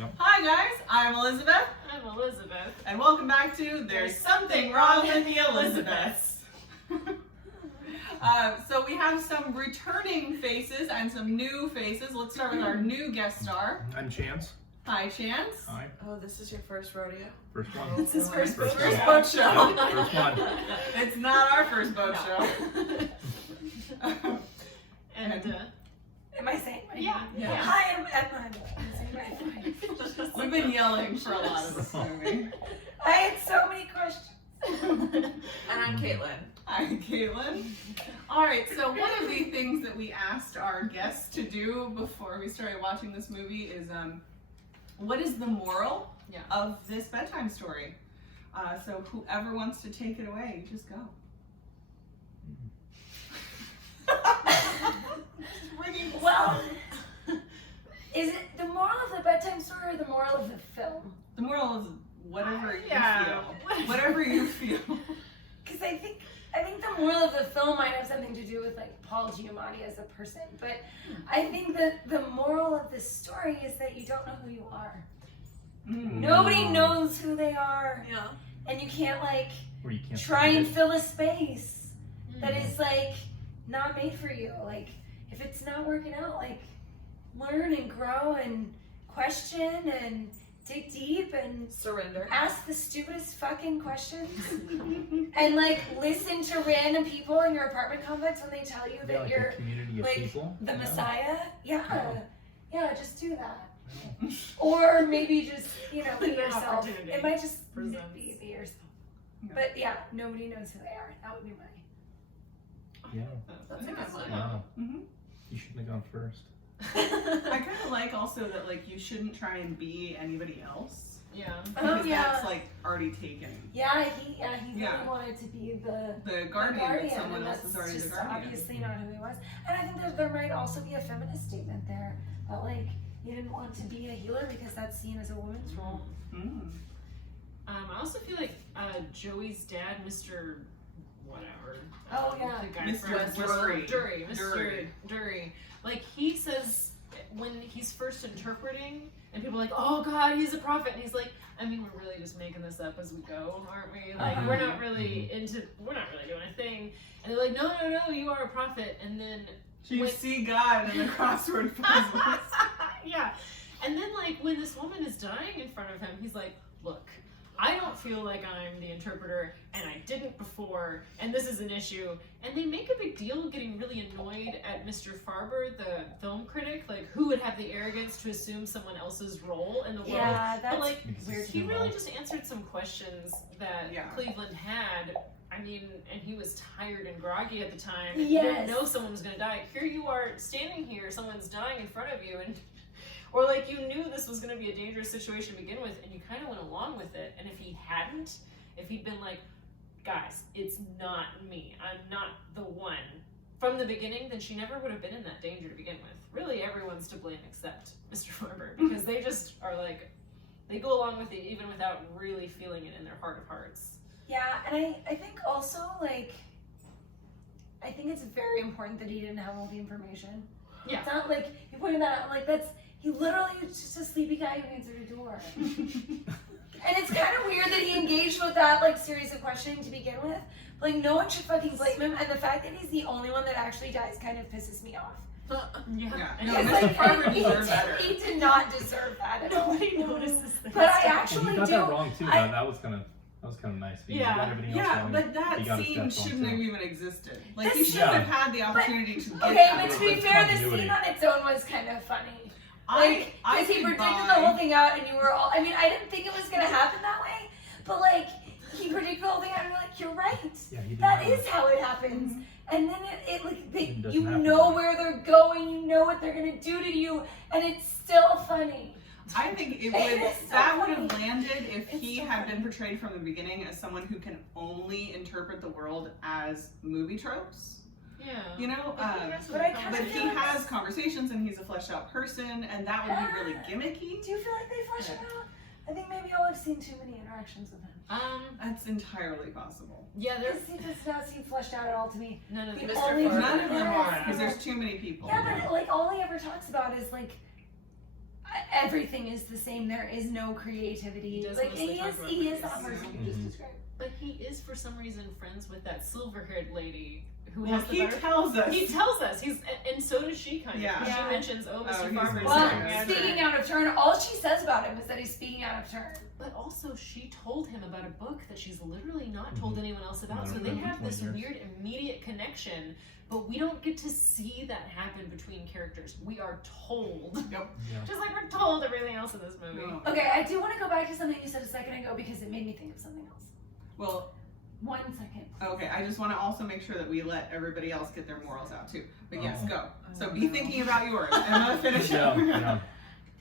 Yep. Hi guys, I'm Elizabeth. I'm Elizabeth. And welcome back to There's Something Wrong with the Elizabeths. So we have some returning faces and some new faces. Let's start with our new guest star. I'm Chance. Hi, Chance. Hi. Oh, this is your first rodeo? First one. This is first First rodeo. one. boat show. First one. It's not our first boat show. And Am I saying my yeah. name? Yeah. Hi, I'm Emma. I'm saying my name. We've been yelling for a lot of this movie. I had so many questions. And I'm Caitlin. Hi, Caitlin. All right, so one of the things that we asked our guests to do before we started watching this movie is, what is the moral of this bedtime story? So whoever wants to take it away, just go. Well, is it the moral of the bedtime story or the moral of the film? The moral is whatever you Yeah. feel. Whatever you feel. Because I think the moral of the film might have something to do with like Paul Giamatti as a person, but I think that the moral of the story is that you don't know who you are. Nobody knows who they are, Yeah. and you can't like Or you can't try and find it. fill a space that is like not made for you. Like if it's not working out, like learn and grow and question and dig deep and Surrender. ask the stupidest fucking questions and like listen to random people in your apartment complex when they tell you Yeah, that like you're a community of like people. the Yeah. Messiah. Yeah, just do that. Yeah. Or maybe just, be The yourself. opportunity It might just presents. be yourself. Yeah. But yeah, nobody knows who they are. That would be my. Yeah. That's a good one. Wow. Mhm. You shouldn't have gone first. I kind of like also that like you shouldn't try and be anybody else. Yeah. Because yeah. that's like already taken. Yeah, he really Yeah. wanted to be the The guardian, but someone and else that's is already just the guardian. obviously not who he was. And I think that there might also be a feminist statement there that like you didn't want to be a healer because that's seen as a woman's role. Mm. I also feel like Joey's dad, Mr. Whatever. Oh, yeah. The guy Mr. from Dury. Dury. Mr. Dury. Dury. Like he says when he's first interpreting, and people are like, "Oh God, he's a prophet," and he's like, "I mean, we're really just making this up as we go, aren't we? Like we're not really doing a thing." And they're like, "No, you are a prophet." And then You see God in the crossword puzzles. yeah. And then like when this woman is dying in front of him, he's like, "Look, I don't feel like I'm the interpreter, and I didn't before, and this is an issue." And they make a big deal getting really annoyed at Mr. Farber, the film critic, like who would have the arrogance to assume someone else's role in the world. Yeah, that's But like Because weird. it's he too really low. just answered some questions that Yeah. Cleveland had. I mean, and he was tired and groggy at the time. Yes. He didn't know someone was going to die. Here you are standing here, someone's dying in front of you, and or like you knew this was going to be a dangerous situation to begin with, and you kind of went along with it. And if he'd been like, "Guys, it's not me. I'm not the one," from the beginning, then she never would have been in that danger to begin with. Really, everyone's to blame except Mr. Farber, because they just are like, they go along with it even without really feeling it in their heart of hearts. Yeah, and I think also like I think it's very important that he didn't have all the information. Yeah. It's not like he pointed that out. I'm like he literally was just a sleepy guy who answered a door. And it's kind of weird that he engaged with that like series of questioning to begin with. Like no one should fucking blame him, and the fact that he's the only one that actually dies kind of pisses me off. Yeah. And No, It's Mr. like, Farber he deserves better. he did not deserve that at all. Nobody notices this. But I Well, actually he got do. that wrong too. I- That was kind of nice. He Yeah. got everything else Yeah, wrong. but He that got his scene steps wrong, shouldn't too. have even existed. Like, he This- shouldn't have Yeah. had the opportunity to get Okay, that. but to be It's fair, the continuity. scene on its own was kind of funny. I Because he could predicted buy- the whole thing out, and you were all. I mean, I didn't think it was gonna happen that way, but like he predicted the whole thing out, and you're like, you're right. Yeah, he did That know. is how it happens. And then it like It doesn't you happen. know where they're going, you know what they're gonna do to you, and it's still funny. I think it It would is so that would funny. have landed if It's he so had funny. been portrayed from the beginning as someone who can only interpret the world as movie tropes. Yeah. You know, But I kinda but he feel like- has conversations and he's a fleshed out person, and that would be really gimmicky. Do you feel like they flesh him out? I think maybe y'all have seen too many interactions with him. That's entirely possible. Yeah, Because he does not seem fleshed out at all to me. none of The the Mr. only- Farber. None of them Yes. are because there's too many people. Yeah, but like all he ever talks about is like everything is the same. There is no creativity. He does Like mostly talk about he is race. that person you Mhm. just described. But he is for some reason friends with that silver-haired lady who Well, has the he better. tells us. He tells us and so does she kind of. Yeah. She Yeah. mentions, "Oh, Mr. he's Farmer." Well, Well, speaking out of turn, all she says about him is that he's speaking out of turn. But also, she told him about a book that she's literally not told anyone else about. Not So they for have this 20 years. weird immediate connection, but we don't get to see that happen between characters. We are told. Yep. Yeah. Just like we're told everything else in this movie. No. Okay, I do want to go back to something you said a second ago because it made me think of something else. Well, 1 second. okay, I just want to also make sure that we let everybody else get their morals out too. But yes, Oh. go. So Oh, be no. thinking about yours. I'm gonna finish Yeah, up. yeah.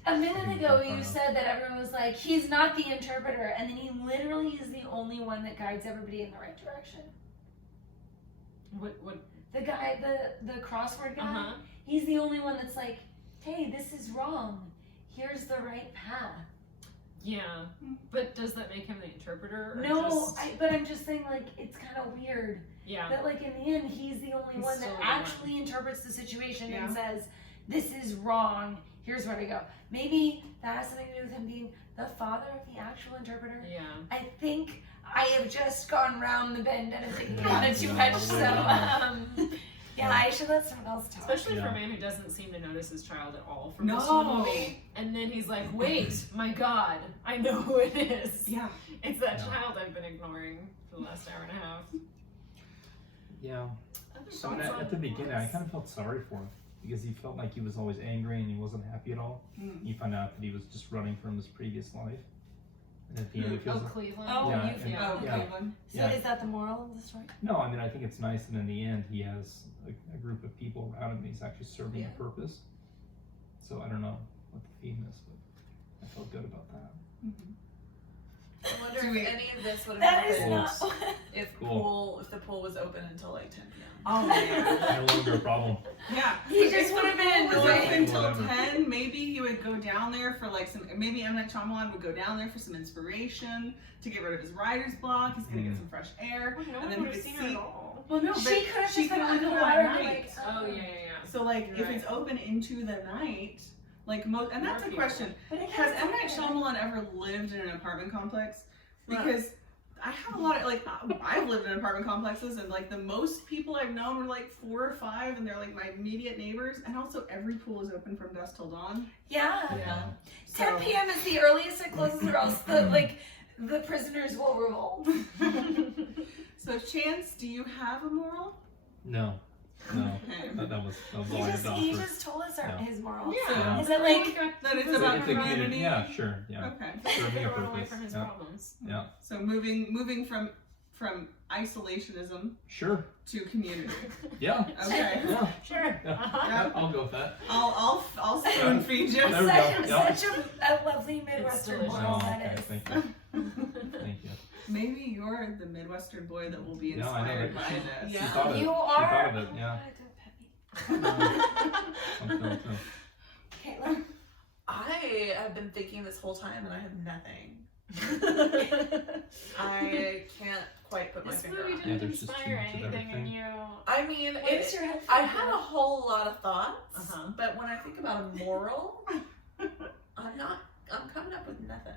A minute Maybe ago, we can you find out. said that everyone was like, he's not the interpreter, and then he literally is the only one that guides everybody in the right direction. What? The guy, the crossword guy, Uh-huh. he's the only one that's like, hey, this is wrong. Here's the right path. Yeah. But does that make him the interpreter? Or No, just... but I'm just saying, like, it's kind of weird Yeah. that, like, in the end, he's the only He's one still that the one. actually interprets the situation Yeah. and says, this is wrong. Here's where to go. Maybe that has something to do with him being the father of the actual interpreter. Yeah. I think I have just gone round the bend and I'm thinking about it too Yeah, much. So, yeah. yeah, I should let someone else talk. Especially for Yeah. a man who doesn't seem to notice his child at all for No. most of the movie. And then he's like, wait, my God, I know who it is. Yeah. It's that Yeah. child I've been ignoring for the last hour and a half. Yeah. Other So thoughts on at the beginning, I Morris? kind of felt sorry for him because he felt like he was always angry and he wasn't happy at all. Mm. You find out that he was just running from his previous life. And at the end, it feels Oh, like, Cleveland. Oh, Yeah, you and- feel. Oh, Yeah. Cleveland. So Yeah. is that the moral of the story? no, I mean, I think it's nice, and in the end, he has a group of people around him. He's actually serving Yeah. a purpose. So I don't know what the theme is, but I felt good about that. I wonder Do if we- any of this would have That is happened not. if Cool. the pool was open until like 10 p.m. Oh yeah. No longer a problem. Yeah. He just If would have the been pool was annoying. open until Whatever. 10, maybe he would go down there for like some, maybe M. Night Shyamalan would go down there for some inspiration to get rid of his writer's block. He's gonna get some fresh air. Well, no And one then would he have could seen her see- at all. Well, no, She but could have she just can been only on go the at water and be night. like, Oh, yeah. So like, You're if right. it's open into the night, like most, and that's More a people. question. But it Has has M. Night Shyamalan ever lived in an apartment complex? Because I have a lot of, like, I've lived in apartment complexes, and like the most people I've known were like 4 or 5, and they're like my immediate neighbors. And also, every pool is open from dusk till dawn. Yeah. Yeah. 10 So- p.m. is the earliest it closes, or else the prisoners will revolt. So, Chance, do you have a moral? No. No. Okay. That was all He I had just, to he offer. just told us Yeah. his moral. Yeah. Is it like, That it's It's about It's a good- community. Yeah, sure. Yeah. Okay. Serving a Run away purpose. from his Yeah. problems. Yeah. So moving from isolationism Sure. to community. Yeah. Okay. Yeah. Sure. Yeah. Uh-huh. Yeah, I'll go with that. I'll spoon feed you. There we go. Yeah. such a lovely Midwestern delicious. moral Oh, that okay. is. Thank you. Thank you. Maybe you're the Midwestern boy that will be Yeah, I know inspired that. by She this. Yeah. thought of it. You She are. thought of it. Yeah. Something. Caitlin. I have been thinking this whole time and I have nothing. I can't quite put my This finger movie on it. Yeah, didn't there's just too inspire much of anything in everything. you. I mean, What is your head? I had a whole lot of thoughts, Uh-huh. but when I think about a moral, I'm coming up with nothing.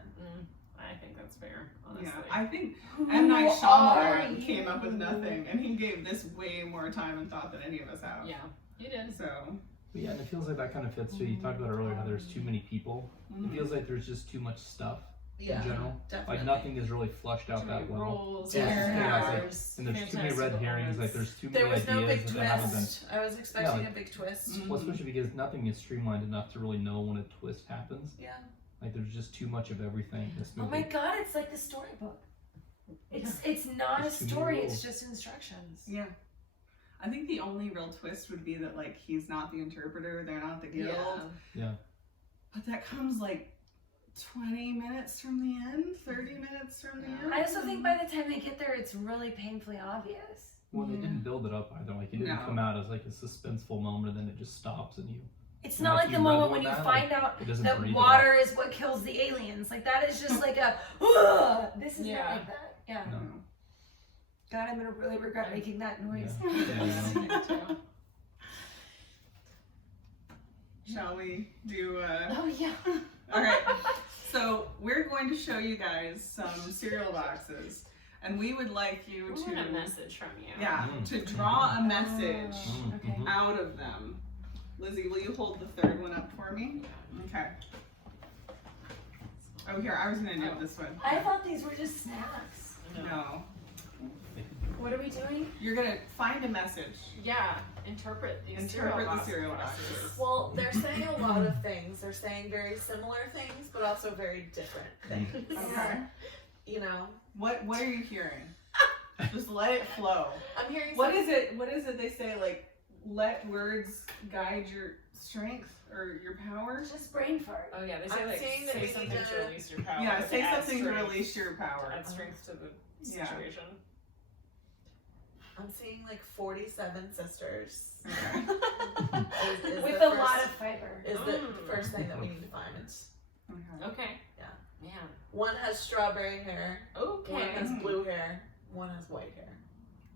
I think that's fair, honestly. Yeah, I think Who M. Night are Shyamalan you? came up with nothing, and he gave this way more time and thought than any of us have. Yeah, you did. So, But yeah, and it feels like that kind of fits. So you talked about earlier how there's too many people. It feels like there's just too much stuff Yeah, in general. definitely. Like nothing is really fleshed out Too that many well. roles, Yeah, it's just, yeah, it's like- characters, And there's too many red fantastical herrings. Like moments. there's too There many was no ideas big that haven't been. twist. I was expecting like- a big twist. Mhm. Well, especially because nothing is streamlined enough to really know when a twist happens. Yeah. Like there's just too much of everything in this Oh movie. my god, it's like the storybook. It's not a There's too many story, rules. it's just instructions. yeah. I think the only real twist would be that, like, he's not the interpreter, they're not the guild. Yeah. But that comes, like, 20 minutes from the end, 30 minutes from the end. I also think by the time they get there, it's really painfully obvious. Well, they didn't build it up either. Like it didn't No. come out as like a suspenseful moment, and then it just stops, and It's And not after like the you read moment one when you now, find out it doesn't that breathe water is what kills the aliens. Like that is just like a, ugh, this is Yeah. not like that. Yeah. No. God, I'm gonna really regret making that noise. Yeah. Yeah, I know. Did Shall we do? Oh yeah. All right. So we're going to show you guys some cereal boxes, and we would like you We to want a message from you. yeah to draw a message Okay. out of them. Lizzie, will you hold the third one up for me? Okay. Oh, here, I was gonna do this one. I thought these were just snacks. No. What are we doing? You're gonna find a message. Yeah. Interpret these Interpret the cereal boxes. boxes. Well, they're saying a lot of things. They're saying very similar things, but also very different things. Okay. You know, What are you hearing? Just let it flow. I'm hearing. What is it they say, like, let words guide your strength or your power? Just brain fart. Oh yeah, they say I'm like saying that say we something need to to- release your power. Yeah, say add something to strength- release your power. Add strength to the Yeah. situation. I'm seeing like 47 sisters. Okay. Is With the a first- lot of fiber. Is the first thing that we need to find. Okay. Okay. Yeah. Man. One has strawberry hair. Okay. One has blue hair. One has white hair.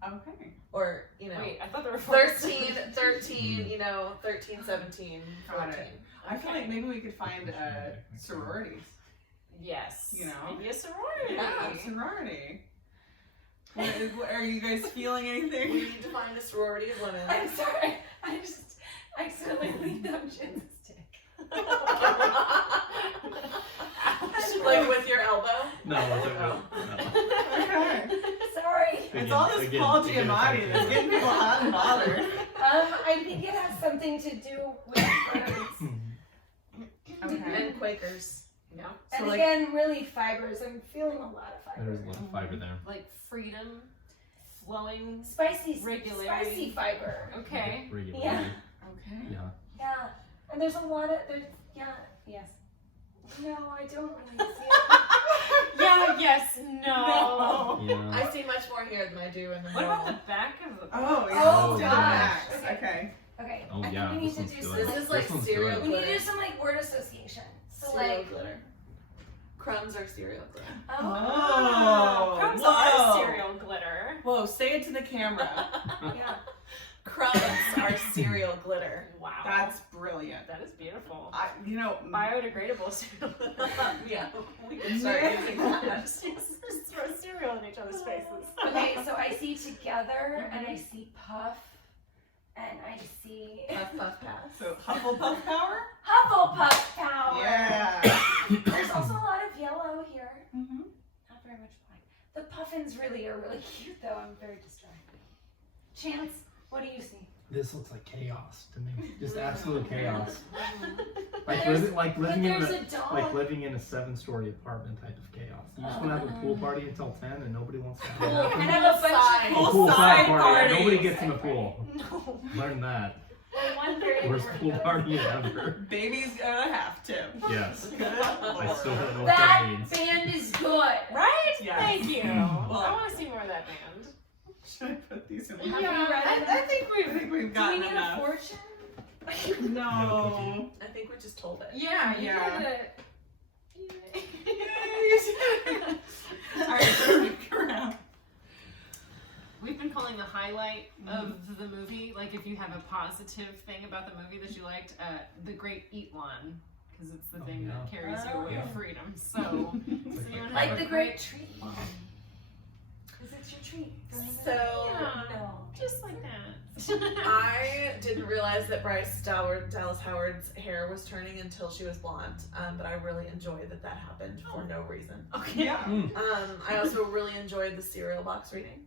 Okay. Or, you know, Wait, I thought there were 13, you know, 13, 17, Got 14. it. I feel like maybe we could find sororities. Yes. You know? Maybe a sorority. Yeah, sorority. Are you guys feeling We anything? need to find a sorority of women. I'm sorry. I just accidentally leaned on Jen's stick. Like with your elbow. No, it's okay. No. Okay. Sorry. It's all this Paul Giamatti that's getting people hot and bothered. I think it has something to do with birds. Okay. And Quakers. Yeah. So, And like- again, really fibers. I'm feeling a lot of fiber. There's a lot of fiber there. Like freedom, flowing. Spicy Regularity. spicy fiber. Okay. Regularly. Yeah. Okay. Yeah. Yeah. And there's a lot of yes. No, I don't really see it. Yeah. Yes. No. No. Yeah. I see much more here than I do in the What middle. about the back of the? Oh, yeah. Oh, let's do the gosh. backs. Okay. Okay. Okay. Oh, I yeah, think we need this to one's do good. some. This is like This one's cereal good. We need to glitter. do some like word association. So Cereal like glitter. Crumbs are cereal glitter. Oh. Crumbs Whoa. are cereal glitter. Whoa, say it to the camera. yeah. Crumbs are cereal glitter. Wow. That's brilliant. That is beautiful. You know, Biodegradable cereal. Yeah, we can start using that. just throw cereal in each other's faces. Okay, so I see together and I see puff and I see Puff, puff, pass. so Hufflepuff power? Hufflepuff power. Yeah. There's also a lot of yellow here. Mhm. Not very much black. The puffins really are really cute though. I'm very distracted. Chance, what do you see? This looks like chaos to me. Just absolute chaos. But Like there's living in a a dog. like living in a 7-story apartment type of chaos. You just want to have a pool party until 10 and nobody wants to have and it. have a bunch Side. of A Pool side Yeah, party. nobody gets in the pool. No. Learn that. Well, one very Worst important pool note. party ever. Baby's gonna have to. Yes. Good I still Lord. don't know what that That means. band is good. Right? Yes. Thank you. Well- I want to see more of that band. Should I put these in? Have we Yeah, read I it? think we've Do we gotten need enough. a fortune? No. I think we just told it. Yeah, you Yeah. gotta. Alright, turn around. We've been calling the highlight of the movie, like if you have a positive thing about the movie that you liked, the Great Eat One, because it's the thing that carries you away to freedom. So, so you wanna Like have the a great treat. Because it's your treat. So, Yeah. No. just like that. I didn't realize that Dallas Howard's hair was turning until she was blonde, but I really enjoyed that happened for no reason. Okay. Yeah. I also really enjoyed the cereal box reading.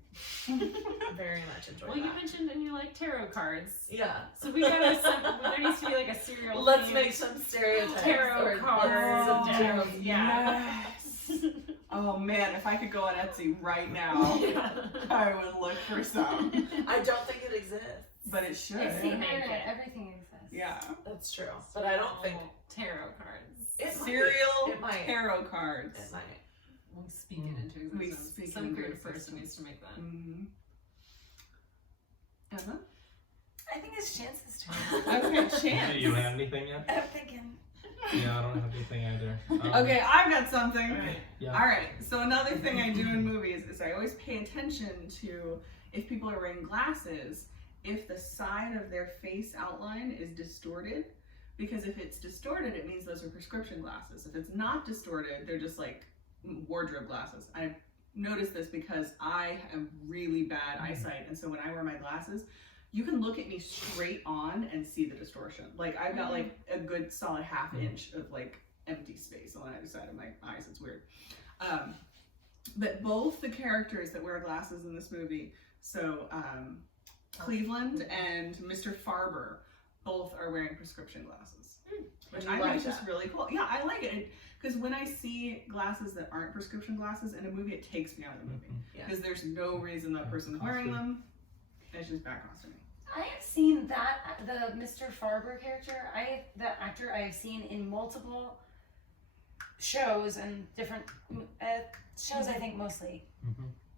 Very much enjoyed Well, you that. mentioned and you like tarot cards. Yeah. So we gotta. There needs to be like a serial. Let's themed make some stereotypes. tarot or cards. let's- tarot- Yeah. Yes. Oh man, if I could go on Etsy right now, Yeah. I would look for some. I don't think it exists. But it should. It's the Make internet. it. Everything exists. Yeah. That's true. But I don't think tarot cards. it might. Cereal It might. tarot cards. It might. We speak it into existence. We speak Some into creative person existence. needs to make that. Mm-hmm. Emma? I think it's Chance's turn. Okay, chance. You have anything yet? I'm thinking. Yeah, I don't have anything either. Okay, I've got something. Yeah. Alright, so another thing I do in movies is I always pay attention to if people are wearing glasses, if the side of their face outline is distorted, Because if it's distorted, it means those are prescription glasses. If it's not distorted, they're just like wardrobe glasses. I've noticed this because I have really bad eyesight, and so when I wear my glasses, you can look at me straight on and see the distortion. Like I've got like a good solid half inch of like empty space on either side of my eyes. It's weird. But both the characters that wear glasses in this movie, so Cleveland and Mr. Farber, both are wearing prescription glasses, which I think is just really cool. Yeah, I like it because when I see glasses that aren't prescription glasses in a movie, it takes me out of the movie because there's no reason that person's wearing them. It's just bad costuming. I have seen that the Mr. Farber character. The actor I have seen in multiple shows and different shows. I think mostly.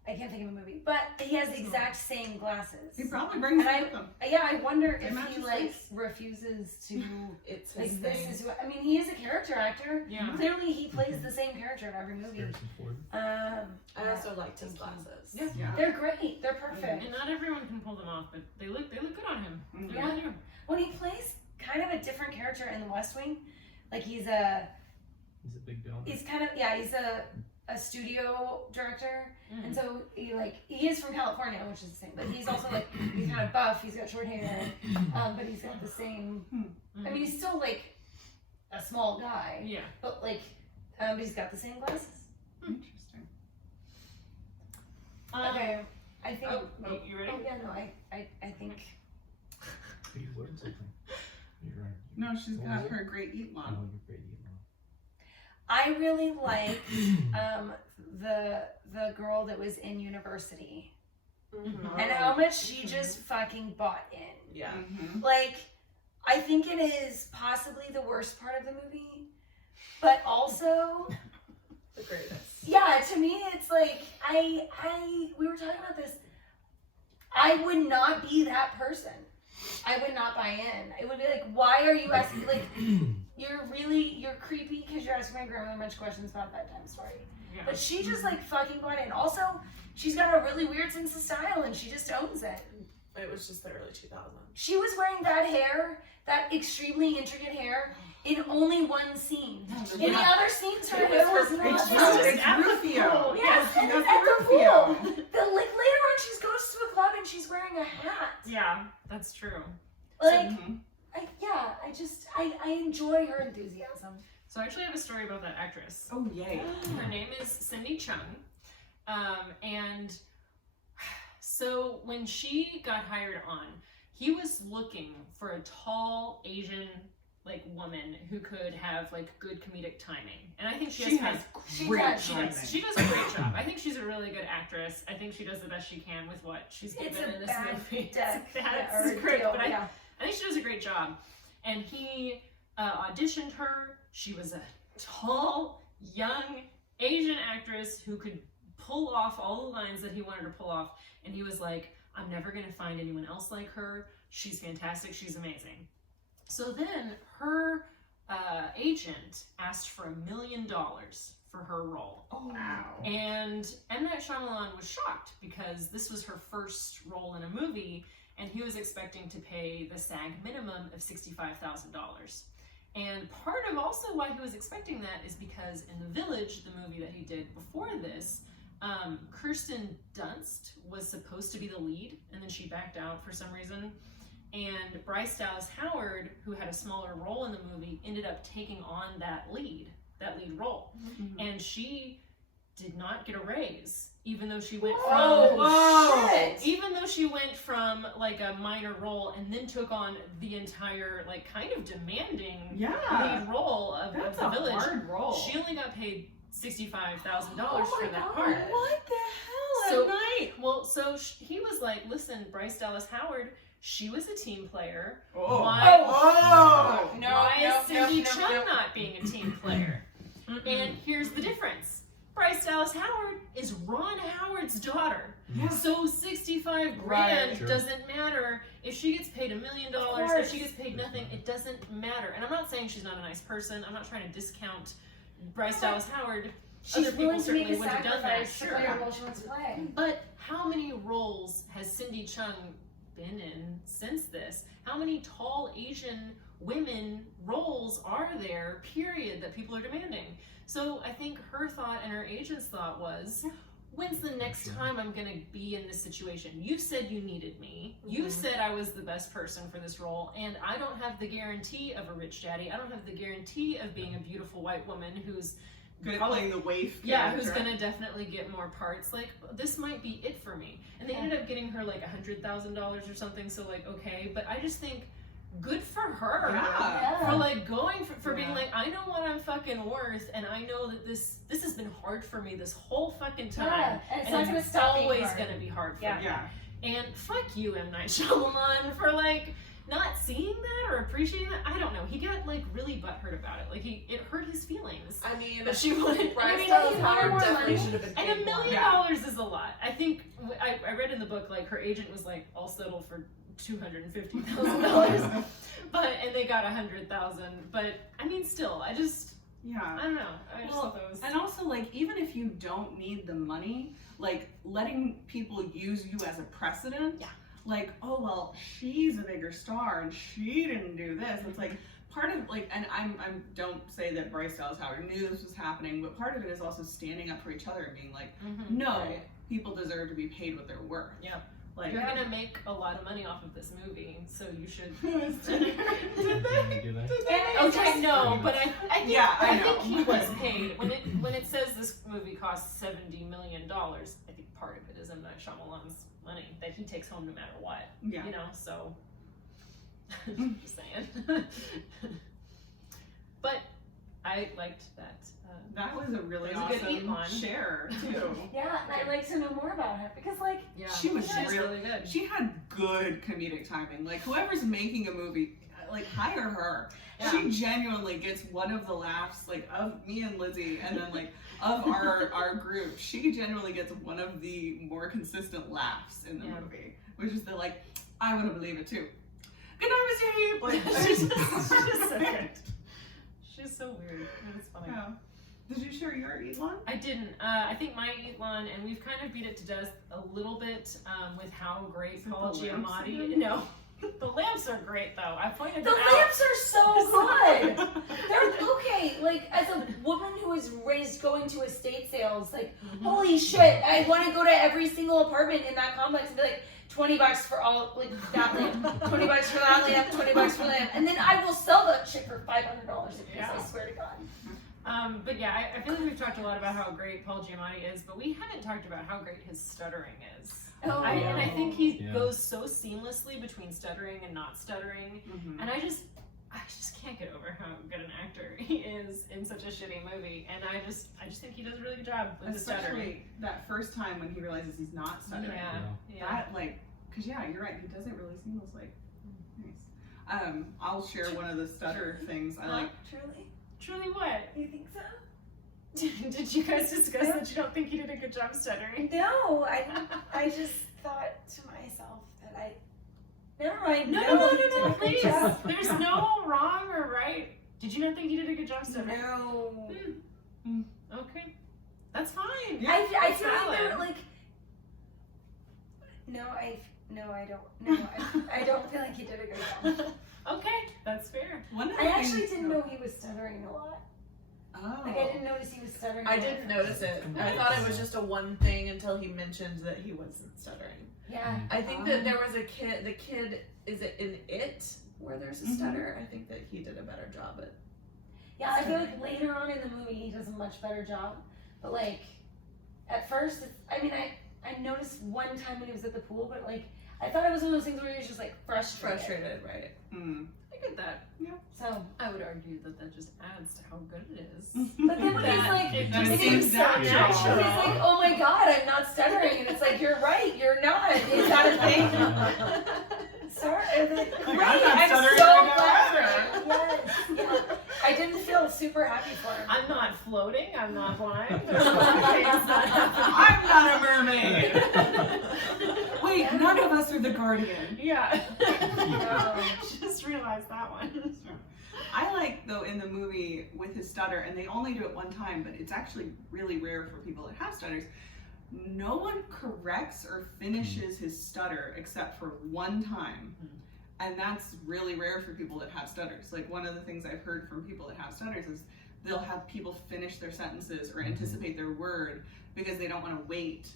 I can't think of a movie, but he has the exact same glasses. He probably brings them with him. Yeah, I wonder They if match he his like face. refuses to. It's Like his this thing. is who I mean. He is a character actor. Yeah. Clearly, he plays the same character in every movie. Harrison Ford. I also liked his glasses. Yeah. They're great. They're perfect. And not everyone can pull them off, but they look good on him. They Yeah. really do. When he plays kind of a different character in The West Wing, like he's a Big donor. he's a studio director, and so he is from California, which is the same. But he's also like he's kind of buff. He's got short hair, but he's got the same. I mean, he's still like a small guy. Yeah. But like, but he's got the same glasses. Interesting. Okay, I think. You ready? Oh yeah, no, I think. You learned something. You're right. No, she's What got was it? her great eat Oh, log. you're great. I really like the girl that was in University and how much she just fucking bought in. Yeah. Like, I think it is possibly the worst part of the movie, but also, The greatest. yeah, to me it's like we were talking about this. I would not be that person. I would not buy in. It would be like, why are you asking? Like, you're creepy because you're asking my grandmother a bunch of questions about that bedtime story. Yeah. But she just like fucking bought in. Also, she's got a really weird sense of style and she just owns it. It was just the early 2000s. She was wearing that hair, that extremely intricate hair, in only one scene. In the other scenes, her hair was not. It's Rufio. Yes, and That's it's at the Rufio. pool. Like later on, she goes to a club and she's wearing a hat. Yeah, that's true. Like, I enjoy her enthusiasm. So I actually have a story about that actress. Oh yay. Her name is Cindy Chung. And so when she got hired on, he was looking for a tall Asian woman who could have good comedic timing. And I think she has great she timing. does. She does a great job. I think she's a really good actress. I think she does the best she can with what she's given It's a in this bad movie. deck. That's or great. deal, But yeah. I think she does a great job. And he auditioned her. She was a tall, young Asian actress who could pull off all the lines that he wanted to pull off. And he was like, I'm never going to find anyone else like her. She's fantastic. She's amazing. So then her agent asked for $1 million for her role. Oh wow. And M. Night Shyamalan was shocked because this was her first role in a movie, and he was expecting to pay the SAG minimum of $65,000. And part of also why he was expecting that is because in The Village, the movie that he did before this, Kirsten Dunst was supposed to be the lead, and then she backed out for some reason. And Bryce Dallas Howard, who had a smaller role in the movie, ended up taking on that lead role. And she did not get a raise, even though she went even though she went from a minor role and then took on the entire kind of demanding lead role of That's The a Village. hard role. She only got paid $65,000 Oh for my that God. part. What the hell So- at night? Well, so he was like, listen, Bryce Dallas Howard, she was a team player. Oh. Why- Oh. Why is Cindy Chung not being a team player? And here's the difference. Bryce Dallas Howard is Ron Howard's daughter. Yeah. So 65 grand Right. Sure. doesn't matter. If she gets paid $1 million, if she gets paid nothing, it doesn't matter. And I'm not saying she's not a nice person. I'm not trying to discount Bryce Dallas Howard. She's Other people willing to make certainly a wouldn't have done that. sacrifice to Sure. play the role she wants to play. But how many roles has Cindy Chung been in since this? How many tall Asian women roles are there, period, that people are demanding. So I think her thought and her agent's thought was, when's the next time I'm gonna be in this situation? You said you needed me. You said I was the best person for this role, and I don't have the guarantee of a rich daddy. I don't have the guarantee of being a beautiful white woman who's Good at playing the waif yeah, character. who's gonna definitely get more parts. Like, this might be it for me. And they ended up getting her like $100,000 or something, so like, okay. But I just think, good for her. Yeah. For like going for being like, I know what I'm fucking worth, and I know that this has been hard for me this whole fucking time. Yeah, and it's not gonna stop being always hard. gonna be hard for me. Yeah. And fuck you, M. Night Shyamalan, for like not seeing that or appreciating that. I don't know. He got like really butthurt about it. Like it hurt his feelings. I mean, But she wanted. Bryce I mean, Dallas he wanted Howard more definitely money. should have been and paid $1 million Yeah. is a lot. I think I read in the book like her agent was like, I'll settle for $250,000, and they got $100,000. But I mean, still, I Yeah. don't know. I just Well, thought that was. and also, like, even if you don't need the money, like, letting people use you as a precedent. Yeah. Like, oh, well, she's a bigger star and she didn't do this. It's like, part of, like, and I'm don't say that Bryce Dallas Howard knew this was happening, but part of it is also standing up for each other and being like, no, Right. people deserve to be paid what they're worth. Yeah. Like, You're gonna make a lot of money off of this movie, so you should. did they? Do they? Okay, no, but I think Yeah, I I know. think he was paid when it says this movie costs $70 million. I think part of it is M. Night Shyamalan's money that he takes home no matter what. Yeah. You know, so just saying. But I liked that. That was a really It was a good eat awesome on. share, too. Yeah, and I'd like to know more about her because, like, Yeah, She was really good. She had good comedic timing. Like, whoever's making a movie, like, hire her. Yeah. She genuinely gets one of the laughs, like, of me and Lizzie, and then, like, of our group. She genuinely gets one of the more consistent laughs in the Yeah. movie, which is the, like, I want to believe it, too. Good night, Mr. Heap! Like, she's so good. She's so weird. It's funny. yeah. Did you share your eat one? I didn't. I think my eat one, and we've kind of beat it to death a little bit with how great Is it Paul the lamps Giamatti. again? No, the lamps are great though. I pointed the them out. lamps are so good. They're okay. Like, as a woman who was raised going to estate sales, like, holy shit, I want to go to every single apartment in that complex and be like, $20 for all, like, that lamp, $20 for that lamp, $20 for lamp, and then I will sell that shit for $500 a piece. Yeah. I swear to God. But yeah, I feel like we've talked a lot about how great Paul Giamatti is, but we haven't talked about how great his stuttering is. Oh, And I think he Yeah. goes so seamlessly between stuttering and not stuttering, and I just can't get over how good an actor he is in such a shitty movie, and I just think he does a really good job with the stuttering. Especially that first time when he realizes he's not stuttering. Yeah. That, like, because yeah, you're right, he does it really seamlessly. Nice. I'll share one of the stutter things I like. Truly? Truly, what? You think so? Did you guys discuss that you don't think he did a good job stuttering? No, I just thought to myself that I. Never mind. No, you did a good please. job. There's no wrong or right. Did you not think he did a good job stuttering? No. Okay, that's fine. Yeah, I that's feel like they're valid. like. I don't. No, I don't feel like he did a good job. Okay, that's fair. One of the I actually things- didn't know he was stuttering a lot. Oh. Like, I didn't notice he was stuttering. I a lot didn't for notice it. I thought it was just a one thing until he mentioned that he wasn't stuttering. Yeah. I think that there was a kid, the kid, is it in It, where there's a stutter? I think that he did a better job at. Yeah, I feel like later on in the movie he does a much better job. But like, at first, I noticed one time when he was at the pool, but like, I thought it was one of those things where he was just like frustrated. Right. Mm. I get that. So, I would argue that just adds to how good it is. but then when he's like, It That just seems seems so natural. he's natural. like, oh my god, I'm not stuttering, and it's like, you're right, you're not. Is that a thing? Sorry, great. I'm not I'm stuttering so right now glad. Yes, yeah. I didn't feel super happy for him. I'm not floating. I'm not blind. There's nothing that's not happening. I'm not a mermaid. Wait, none of us are the guardian. Yeah. No. Just realized that one. I like, though, in the movie with his stutter, and they only do it one time, but it's actually really rare for people that have stutters. No one corrects or finishes his stutter except for one time. And that's really rare for people that have stutters. Like one of the things I've heard from people that have stutters is they'll have people finish their sentences or anticipate their word because they don't want to wait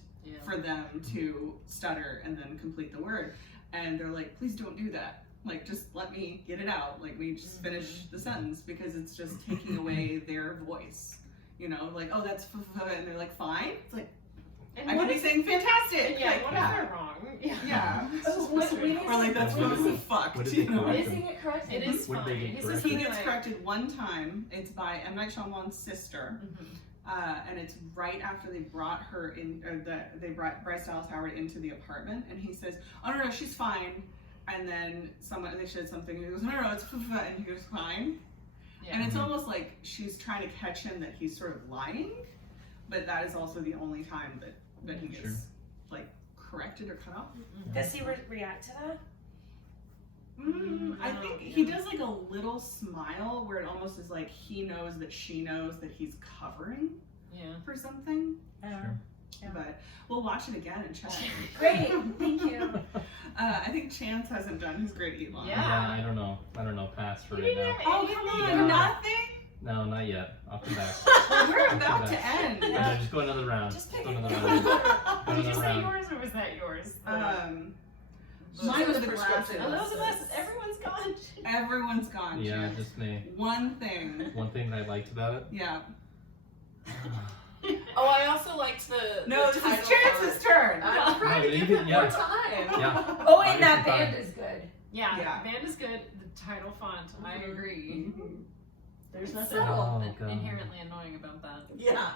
for them to stutter and then complete the word. And they're like, please don't do that. Like, just let me get it out. Like, we just finish the sentence because it's just taking away their voice. You know, like, oh, that's and they're like, fine. It's like, And I could be saying fantastic. Yeah, like, what if they're wrong? Yeah. Or Or like, that's supposed fucked. What is You it know? correct? Is he get corrected? It is What did they fine. get He's corrected? He gets corrected one time. It's by M. Night Shyamalan's sister. And it's right after they brought her in, or they brought Bryce Dallas Howard into the apartment, and he says, "Oh no, she's fine." And then they said something, and he goes, "No, it's and he goes, "Fine." Yeah. And it's almost like she's trying to catch him that he's sort of lying, but that is also the only time that he gets like corrected or cut off. Does he react to that? I think he does like a little smile where it almost is like he knows that she knows that he's covering for something. Sure. Yeah. But we'll watch it again and check. Great, thank you. I think Chance hasn't done his great eat long. Yeah. I don't know. Pass for You right didn't now. have Oh, any- come on, Yeah. nothing? No, not yet. I'll come back. Well, we're about to end. No, just go another round. Just pick go it. another round. Go Did you another say round. yours or was that yours? Mine was the prescription. glasses. Oh, those are glasses. Everyone's gone. Everyone's gone, Yeah, Chance. just me. One thing. One thing that I liked about it. Yeah. Oh, I also liked the No, the this title is Chance's turn. I'm trying to No, give you him can- more yeah. time. Yeah. Oh, and that Obviously band fine. is good. Yeah, Yeah. the band is good. The title font, I agree. There's nothing Oh, God. inherently annoying about that. Yeah.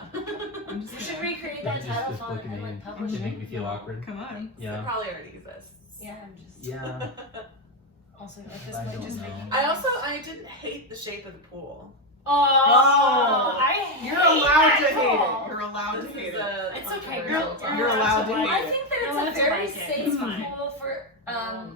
I'm just You should gonna- recreate You that just title look font at and me like and publish you make it. me feel awkward. Come on. It Yeah. probably already exists. Yeah, I'm just Yeah. also at this I point don't just know. making. I didn't hate the shape of the pool. Oh, I hate You're allowed to that hate call. it. You're allowed to This hate is it. a It's okay. controversial You're allowed to topic. hate I it. think that You're allowed it's a to very like it. safe It's fine. pool for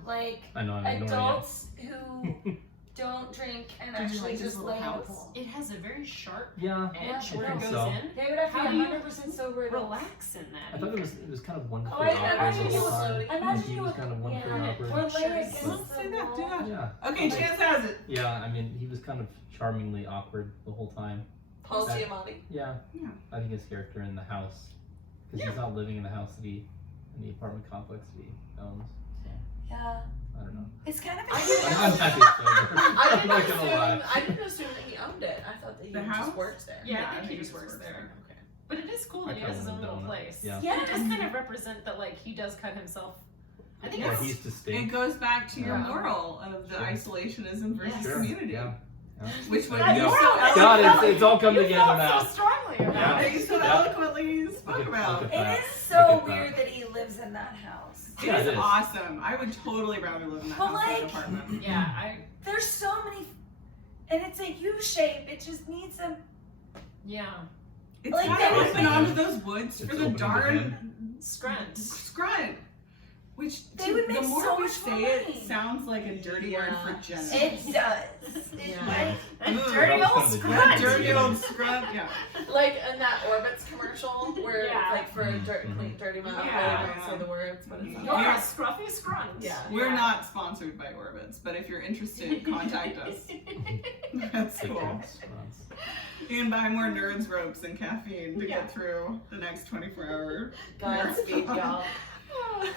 like I know. I'm ignoring adults who don't drink and Did you actually like his just little lay in the house? pool. It has a very sharp you. Yeah. edge Yeah, where I it think goes so. in. They would have to How be do you 100% sober adults. Relax in that. I thought it was kind of one foot Oh, I awkward imagine the you whole would- time. I Like, imagine he you was would. kind of one foot Yeah. awkward. Or lay Sure. against Let's the do that, do wall. that. Yeah. Okay, Chance has it. Yeah. I mean, he was kind of charmingly awkward the whole time. Paul That- Giamatti. Yeah. Yeah. I think his character in the house, because he's not living in the house that in the apartment complex that he owns. So Yeah. I don't know. It's kind of I a didn't I'm happy it's over. I I'm didn't not gonna lie. assume. I didn't assume that he owned it. I thought that he The house? just worked there. Yeah, Yeah, I think he just works there. Okay. But it is cool I that he has his kinda own little wanna own it. place. Yeah. Yeah. It does kind of represent that, like, he does cut himself. I think Yeah, it's he's It distinct. goes back to your Yeah. moral of the Sure. isolationism versus Yes. Sure. community. Yeah. Which was That you moral so element. God, eloquently, it's all come you together felt now. so strongly about Yeah. that it. you so Yeah. eloquently spoke Look about. at It that. is Look so at that. weird that he lives in that house. It Yeah, is it is. awesome. I would totally rather live in that But house than an like- apartment. Yeah, There's so many, and it's a U shape. It just needs a. yeah. It's Like, got they to would open make- onto those woods It's for the opening to darn Scrunt. scrunt. Which, They would make the more so we much say more it, money. sounds like a dirty word for Jenna. It does. It's Yeah. like That Ugh, dirty that was old kind of a scrunt. That dirty old scrunt, yeah. Like in that Orbitz commercial where Yeah. it's like for dirt, Mhm. clean, dirty mouth, Yeah. where they don't say the words, but it's You're not. Yeah. a scruffy scrunt. Yeah. We're not sponsored by Orbitz, but if you're interested, contact us. That's Take cool. turns. You can buy more nerds ropes and caffeine to Yeah. get through the next 24-hour. Godspeed, y'all.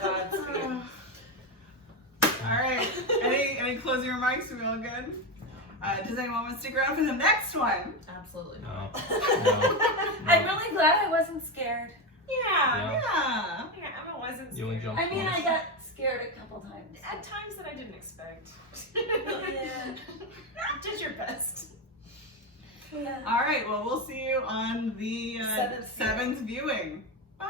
Godspeed. All right. Any closing remarks? Are we all good? Does anyone want to stick around for the next one? Absolutely No. not. No. I'm really glad I wasn't scared. Yeah. Yeah. Yeah, Emma wasn't You and scared. John. I mean, I got scared a couple times. At times that I didn't expect. Yeah. Did your best. Yeah. All right. Well, we'll see you on the Seventh seventh viewing. Bye.